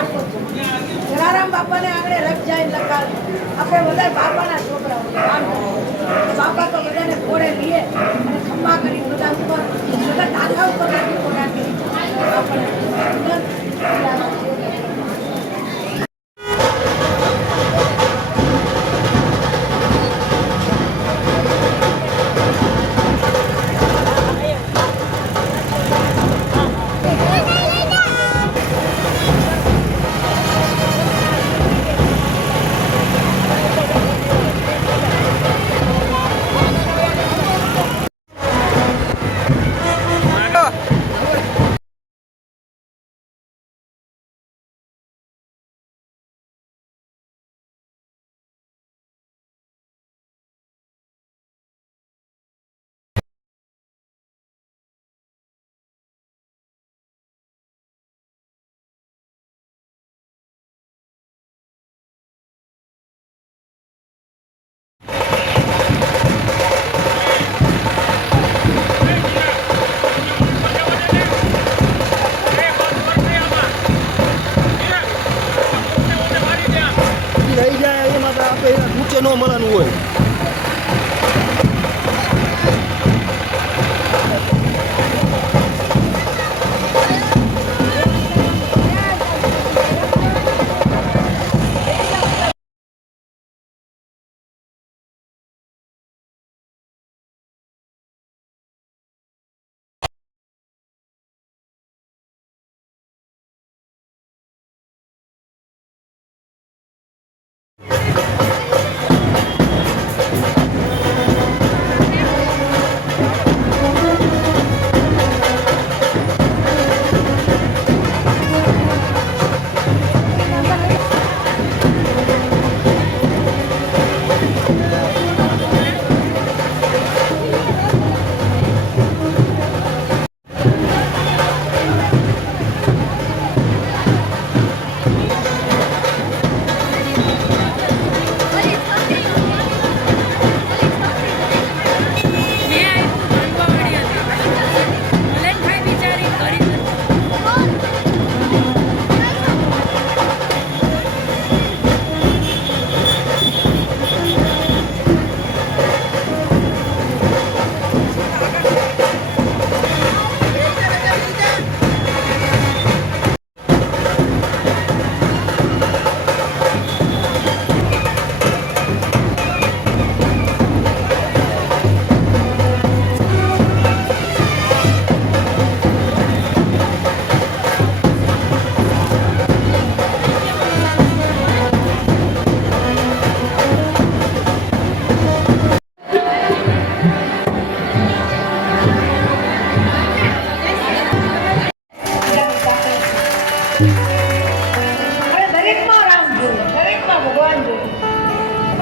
જલારામ બાપાને આગળ રખ જાય લખાવે આપણે બધા બાપાના છોકરાઓ બાપા તો બધાને ઘોડે લઈએ અને ખંભા કરી બધા ઉપર બધા તાથા ઉપર રાખી રાખી આપણને નો મળવાનું હોય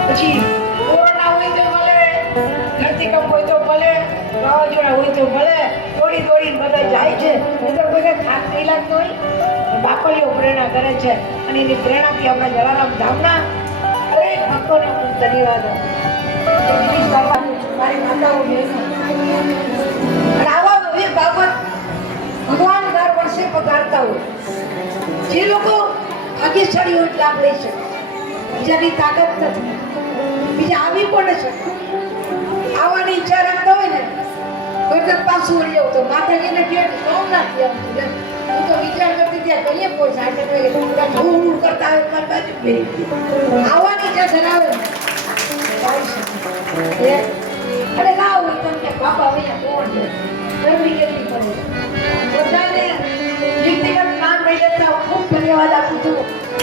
પછી કોરોના હોય તો ભલે ધરતીકંપ હોય તો ભલે વાવાઝોડા હોય તો ભલે દોડી દોડીને બધા જાય છે તો કોઈને થાક નહીં લાગતો હોય બાપલીઓ પ્રેરણા કરે છે અને એની પ્રેરણાથી આપણા જલારામ ધામના દરેક ભક્તોને હું ધન્યવાદ મારી માતાઓ બહેનો અને આવા ભવ્ય બાબત ભગવાન દર વર્ષે પધારતા હોય જે લોકો ભાગ્યશાળી હોય લાભ લઈ શકે બીજાની તાકાત નથી બીજા આવી પણ શકે આવવાની ઈચ્છા રાખતા હોય ને કોઈ પાછું વળી જવું તો માતાજીને કહે સોમનાથ હું તો વિચાર કરતી ત્યાં કહીએ પહોંચાય ધૂળ કરતા હોય મારી બાજુ ફેરી આવવાની ઈચ્છા ધરાવે અને ના હોય તમને બાપા અહીંયા કોણ છે ગરમી કેટલી પડે બધાને વ્યક્તિગત નામ લઈ લેતા ખૂબ ધન્યવાદ આપું છું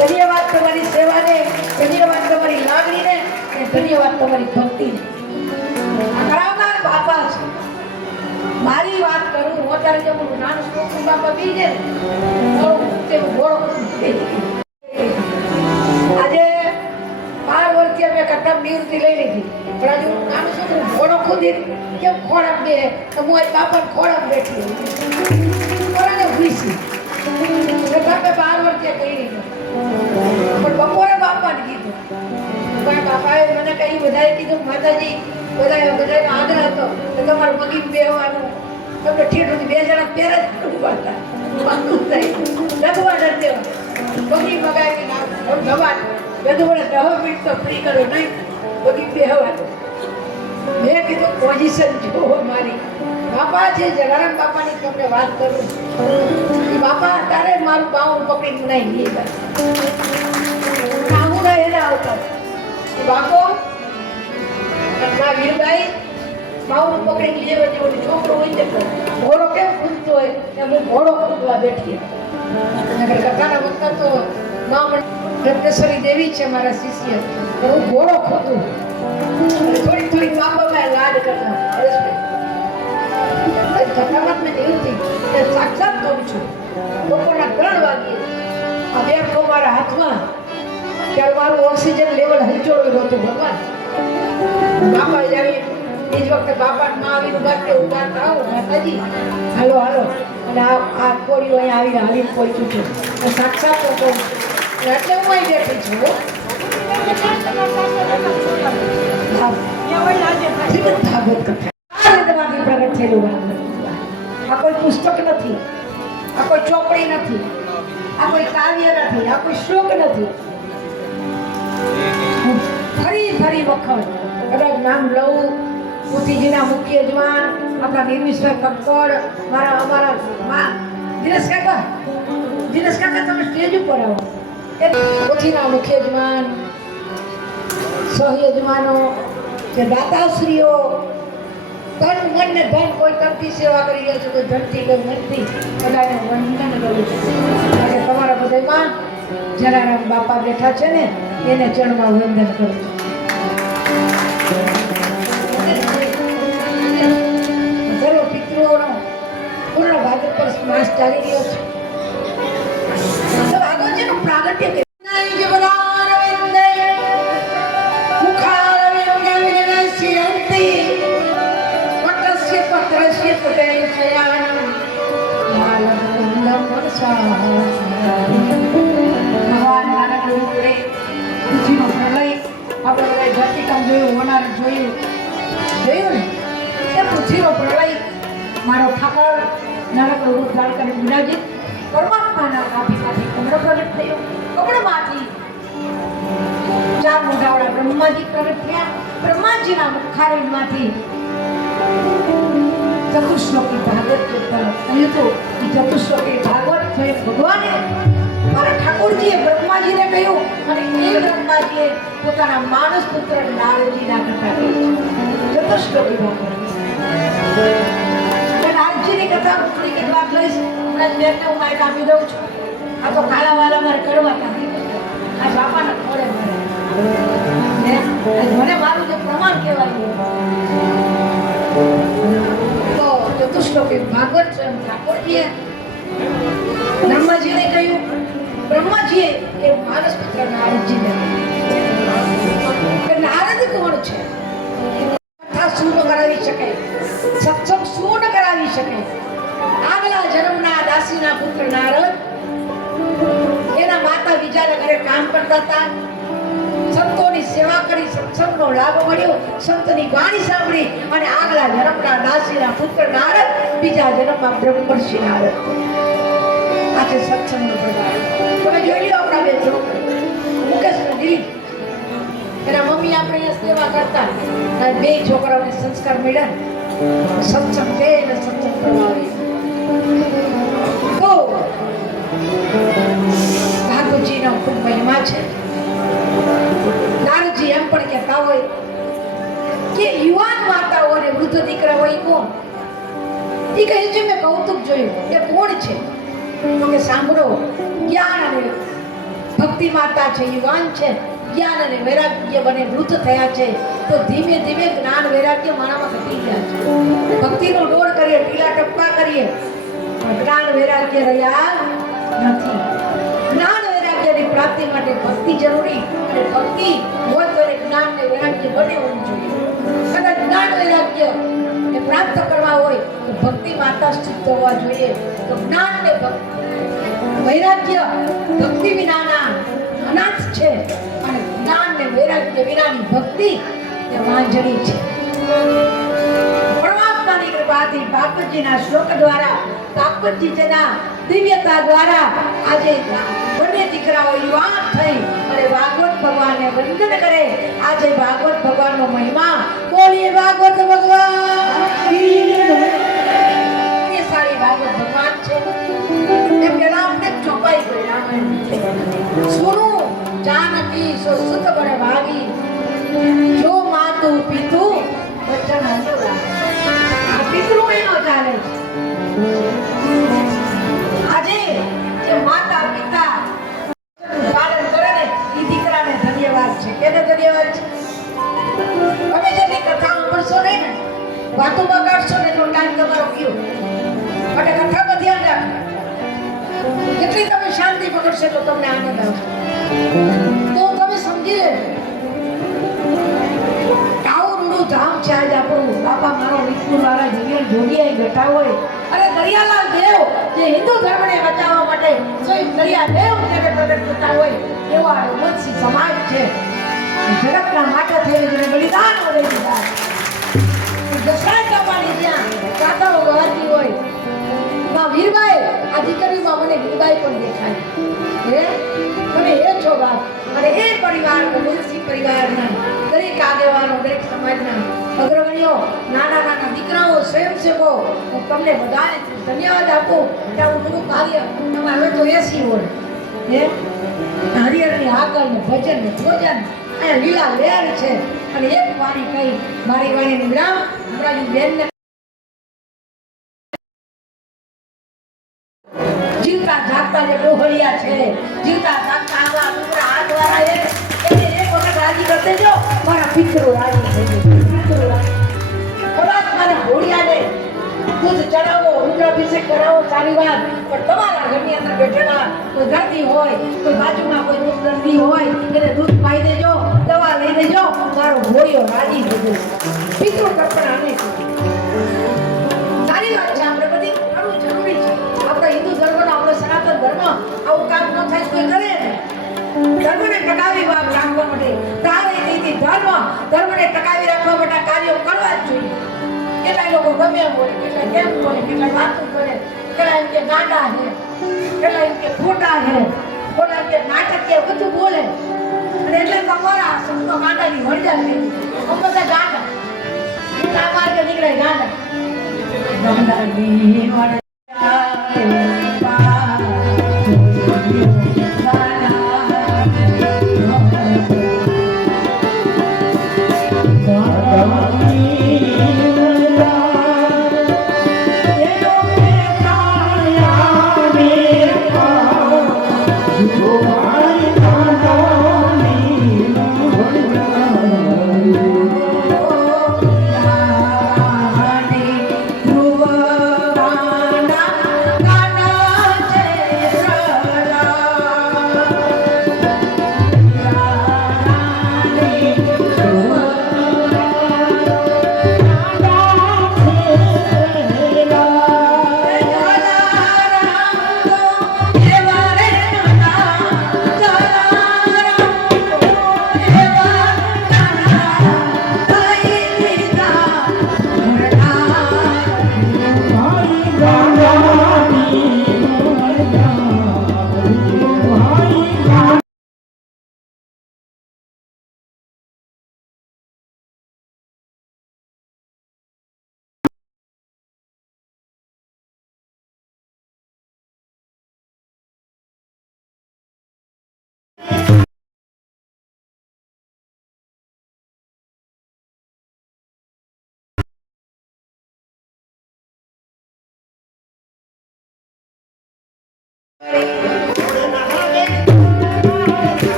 ધન્યવાદ તમારી સેવાને ધન્યવાદ તમારી લાગણીને અને ધન્યવાદ તમારી ભક્તિને કરાવનાર બાપા છે મારી વાત કરું હું અત્યારે જે મારું નાનું છોકરું બાપા બી છે તે ઘોડો આજે 12 વર્ષથી મેં કથા નિવૃત્તિ લઈ લીધી પણ હજુ નાનું છોકરું ઘોડો ખુદી કેમ ખોરાક બે તો હું આજ બાપા ખોરાક બેઠી કોરાને ભૂસી બાપે 12 વર્ષે કરી લીધું પણ બપોરે બાપાને કીધું પણ બાપાએ મને કઈ બધાએ કીધું માતાજી બધાનો આગ્રહ હતો કે તમારે મગી બેહવાનું તમને ઠેઠ સુધી 2 જણા પહેરે જ ઉભા હતા લગવા નથી મગી ગવાન બધું વડે 10 મિનિટ તો ફ્રી કર્યો નહીં બધી બેહવાનું. મેં કીધું પોઝિશન જોવો મારી. બાપા છે જલારામ બાપાની તમને વાત કરું. બાપા તારે મારું બાવું પકડી નહીં લઈ ગયા હું એને આવતા બાપો ના વીરભાઈ બાવું પકડી લેવા જેવો છોકરો હોય છે ઘોડો કેમ કૂદતો હોય એમ ઘોડો કૂદવા બેઠી. કથાના વખત તો રત્નેશ્વરી દેવી છે મારા શિષ્ય હું ઘોડો ખોતું થોડી થોડી બાપામાં લાડ કરતા ઘટનામાં મેં એવું થઈ સાક્ષાત કહું છું. બપોરના 3 વાગે આ બેઠો મારા હાથમાં ત્યારે મારું ઓક્સિજન લેવલ હલચોળ્યું હતું. ભગવાન બાપા આવી એ જ વખતે બાપા મહાવીર બાટે ઉભા થાવ માતાજી હાલો હાલો અને આ કોળીઓ અહીંયા આવીને પહોંચ્યું છું સાક્ષાત તો કહું એટલે હું અહીં બેઠી છું. પ્રગટ થયેલું આ કોઈ પુસ્તક નથી, આ કોઈ ચોપડી નથી, આ કોઈ કાવ્ય નથી, આ કોઈ શ્લોક નથી. ફરી ફરી વખત કદાચ નામ લઉં પોથીજીના મુખ્ય યજમાન આપણા નિર્મિશભાઈ કક્કડ અમારા દિનેશ કાકા તમે સ્ટેજ ઉપર આવો. પોથીના મુખ્ય યજમાન સહયજમાનો કે દાતાશ્રીઓ તન મન ને ધન કોઈ તનથી સેવા કરી રહ્યા છે કોઈ ધનથી કોઈ મનથી બધાને વંદન કરું છું. અને તમારા બધામાં જલારામ બાપા બેઠા છે ને એને ચરણમાં વંદન કરું છું. સર્વ પિતૃઓનો પૂર્ણ ભાદ્રપદ માસ ચાલી રહ્યો છે. તો ભાગવતજીનું પ્રાગટ્ય કે ભગવાન નાનક રૂપે પૃથ્વીનો પ્રલય આપણે બધા ધરતીકામ જોયું હોનાર જોયું ને એ પૃથ્વીનો પ્રલય મારો ઠાકર નાનકડું રૂપ ધારણ કરી વિરાજિત પરમાત્માના નાભીમાંથી કમળ પ્રગટ થયો. કમળમાંથી 4 મોઢાવાળા બ્રહ્માજી પ્રગટ થયા. બ્રહ્માજીના મુખારવિંદમાંથી ચતુશ્લોકી ભાગવત કહ્યું તો એ ચતુશ્લોકી ભાગવત થયે ભગવાને મારા ઠાકોરજીએ બ્રહ્માજીને કહ્યું અને એ બ્રહ્માજીએ પોતાના માનસ પુત્ર નારદજીના કથા કહી. ચતુશ્લોકી ભાગવત નારદજીની કથા પૂરી કેટલાક લઈશ હમણાં જ બેનને હું માઇક આપી દઉં છું. આ તો કાલાવાલા મારે કરવા નથી આ બાપાના ખોળે મને મારું જે પ્રમાણ કહેવાય ચતુશ્લોકી ભાગવત સ્વયં ઠાકોરજીએ બ્રહ્માજીને કહ્યું. બ્રહ્માજીએ એ માનસ પુત્ર નારદજીને નારદ કોણ છે? કથા શું કરાવી શકે, સત્સંગ શું કરાવી શકે? આગલા જન્મના દાસીના પુત્ર નારદ એના માતા બીજાના ઘરે કામ કરતા હતા. સંતોની સેવા કરી સત્સંગનો લાભ મળ્યો. સંતની વાણી સાંભળી અને આગલા જન્મના દાસીના પુત્ર નારદ બીજા જન્મમાં બ્રહ્મર્ષિ નારદ. આ છે સત્સંગનો પ્રકાર. તમે જોઈ લો આપણા બે છોકરા મુકેશ ને દિલીપ એના મમ્મી આપણે અહીંયા સેવા કરતા અને 2 છોકરાઓને સંસ્કાર મળ્યા સત્સંગ છે અને સત્સંગ પ્રભાવી. તો ભાગવતજીનો ખૂબ મહિમા છે. નારદજી એમ પણ કહેતા હોય કે યુવાન માતાઓ અને વૃદ્ધ દીકરા હોય કોણ? એ કહે છે મેં કૌતુક જોયું. એ કોણ છે? તો કે સાંભળો, જ્ઞાન અને ભક્તિ માતા છે, યુવાન છે, જ્ઞાન અને વૈરાગ્ય બને વૃદ્ધ થયા છે તો ધીમે ધીમે જ્ઞાન વૈરાગ્ય મારામાં ઘટી ગયા છે. ભક્તિનો ડોળ કરીએ, ઢીલા ટપકા કરીએ, જ્ઞાન વૈરાગ્ય રહ્યા નથી. જ્ઞાન વૈરાગ્યની પ્રાપ્તિ માટે ભક્તિ જરૂરી અને ભક્તિ હોય તો જ્ઞાન ને વૈરાગ્ય બને હોવું જોઈએ. કદાચ જ્ઞાન વૈરાગ્ય ને પ્રાપ્ત કરવા હોય તો ભક્તિ માતા સ્થિત હોવા જોઈએ. તો જ્ઞાન ને વૈરાગ્ય ભક્તિ વિનાના અનાથ છે અને જ્ઞાન ને વૈરાગ્ય વિનાની ભક્તિ એ વાંજણી છે. પરમાત્માની કૃપાથી ભાગવતજીના શ્લોક દ્વારા ભાગવતજીના દિવ્યતા દ્વારા આજે બંને દીકરાઓ યુવાન થઈ અને વંદન કરે. આજે ભાગવત ભગવાનનો મહિમા બોલીએ ભાગવત ભગવાન. એ સારી ભાગવત ભગવાન છે. એમ કે રામને ચોપાઈ ગઈ રામાયણ. સુનું જાનકી સો સુત બને ભાગી, જો માતું પિતું વચન અંજોલા. આ પિતૃ મહિનો ચાલે છે. આજે જે માતા પિતા પાલન કરે ને એ દીકરાને ધન્યવાદ છે. કેને ધન્યવાદ છે? તમે જેટલી કથા સાંભળશો નહીં ને, વાતો બગાડશો ને, એટલો ટાઈમ તમારો ગયો. માટે કથામાં ધ્યાન રાખો. જેટલી તમે શાંતિ પકડશો તો તમને આનંદ આવશે. તો તમે સમજી લેજો કાઉરનું ધામ છે આજે આપણું. બાપા મારો વિષ્ણુ વાળા જીવન જોડિયાએ બેઠા હોય અને દરિયાલાલ દેવ જે હિન્દુ ધર્મને બચાવવા માટે સ્વયં દરિયા દેવ તેને પ્રગટ થતા હોય એવા રઘુવંશી સમાજ છે. જગતના માટે થઈને જેને બલિદાન આપી દીધા. દશરથ બાપાની જ્યાં ગાથાઓ ગવાતી હોય માં વીરબાઈ, આ દીકરીમાં મને વીરબાઈ પણ દેખાય. હે તમે એ છો બાપ. અને એ પરિવાર રઘુવંશી પરિવારના દરેક આગેવાનો, દરેક સમાજના અગ્રગણ્યો, નાના નાના દીકરાઓ, સ્વયંસેવકો, હું તમને બધાને ધન્યવાદ આપું કે આવું બધું કાર્ય તમારે હવે તો એસી હોય. હે હરિહરની આગળ ને ભજન ને ભોજન અહીંયા લીલા લેર છે. અને એક વાણી કહી મારી વાણીની વિરામ હમણાં બેનને જીવતા જાગતા જે ડોહળિયા છે, જીવતા જાગતા આવા ડુંગરા હાથવાળા એને એક વખત રાજી કરી દેજો. મારા પિતૃ રાજી થઈ જાય. કદાચ મારા ઘોડિયાને દૂધ ચડાવો, રુદ્રાભિષેક કરાવો સારી વાત, પણ તમારા ઘરની અંદર બેઠેલા કોઈ દર્દી હોય, કોઈ બાજુમાં કોઈ દુઃખ દર્દી હોય એને દૂધ પાઈ દેજો, દવા લઈ દેજો. મારો ઘોડિયો રાજી થઈ જશે. પિતૃ તર્પણ આને સારી વાત છે. આપણે બધી કરવું જરૂરી છે. આપણા હિન્દુ ધર્મનો, આપણો સનાતન ધર્મ આવું કામ ન થાય કોઈ કરે ને. ધર્મને ટકાવી રાખવા માટે ધર્મને ટકાવી રાખવા માટે કાર્યો કરવા જ જોઈએ. કેટલાય લોકો ગમે એમ બોલે, કેટલાય કેમ બોલે, કેટલાય વાતું કરે, કેટલાય એમ કે ગાંડા છે, કેટલાય એમ કે ખોટા છે, કોના કે નાટક કે બધું બોલે. અને એટલે તમારા શબ્દો ગાંડાની વળજા થઈ અમે બધા ગાંડા. આ માર્ગે નીકળે ગાંડા. ગાંડાની વળજા